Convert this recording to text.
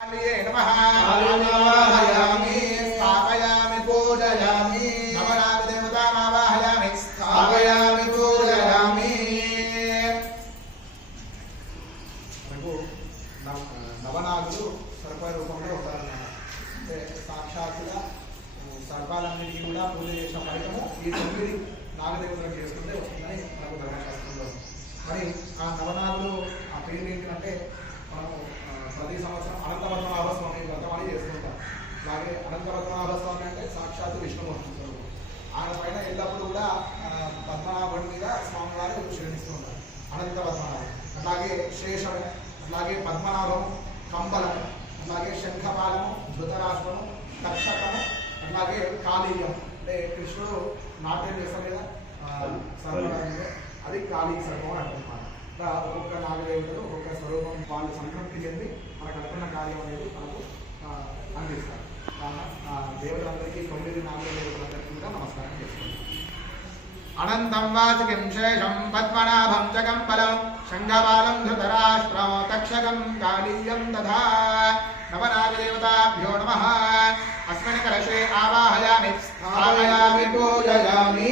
नमः स्थापयामि पूजयामि नवनागदेवतामावाहयामि स्थापयामि पूजयामि నవనాగులు సర్ప రూపంలో ఉంటారన్నమాట. అంటే సాక్షాత్తుగా సర్పాలన్నిటికీ కూడా పూజ చేసిన ఫలితము ఈ 9 నాగదేవతలకు చేసుకుంటే వస్తుందని మనకు ధర్మశాస్త్రంలో. మరి ఆ నవనాగులు ఆ పేరు ఏంటంటే మనము ప్రతి సంవత్సరం అనంతవర్ధనాభ స్వామి వ్రతం అని చేస్తుంటాం. అలాగే అనంతవర్ధనాభ స్వామి అంటే సాక్షాత్తు విష్ణుమూర్తి స్వరూపం. ఆయన పైన ఎల్లప్పుడూ కూడా పద్మనాభుడి మీద స్వామివారు శ్రేణిస్తూ ఉంటారు. అనంతవర్ధనాభం, అట్లాగే శేషము, అట్లాగే పద్మనాభం, కంబలము, అట్లాగే శంఖపాలము, ధృతరాష్ట్రము, తక్షకము, అట్లాగే కాళీయం. అంటే కృష్ణుడు నాట్యం చేస్తాం కదా సర్వరాజులో, అది కాళీ సర్వం అంటున్నారు. ఒక్కొక్క నాగదేవతలు ఒక్కొక్క స్వరూపం వాళ్ళు సంతృప్తి చెంది మనకు అనుకున్న కార్యం అనేది మనకు అందిస్తారు. దేవతలందరికీ 9 నాగదేవతలందరికీ కూడా నమస్కారం చేస్తారు. అనంతం వాచకం శేషం పద్మనాభం చ కంబలం శంఖపాలం ధృతరాష్ట్రం తక్షకం కాళీయం తథా నవనాగదేవతాభ్యో నమః. అస్మిన్ కలశే ఆవాహయామి స్థాపయామి పూజయామి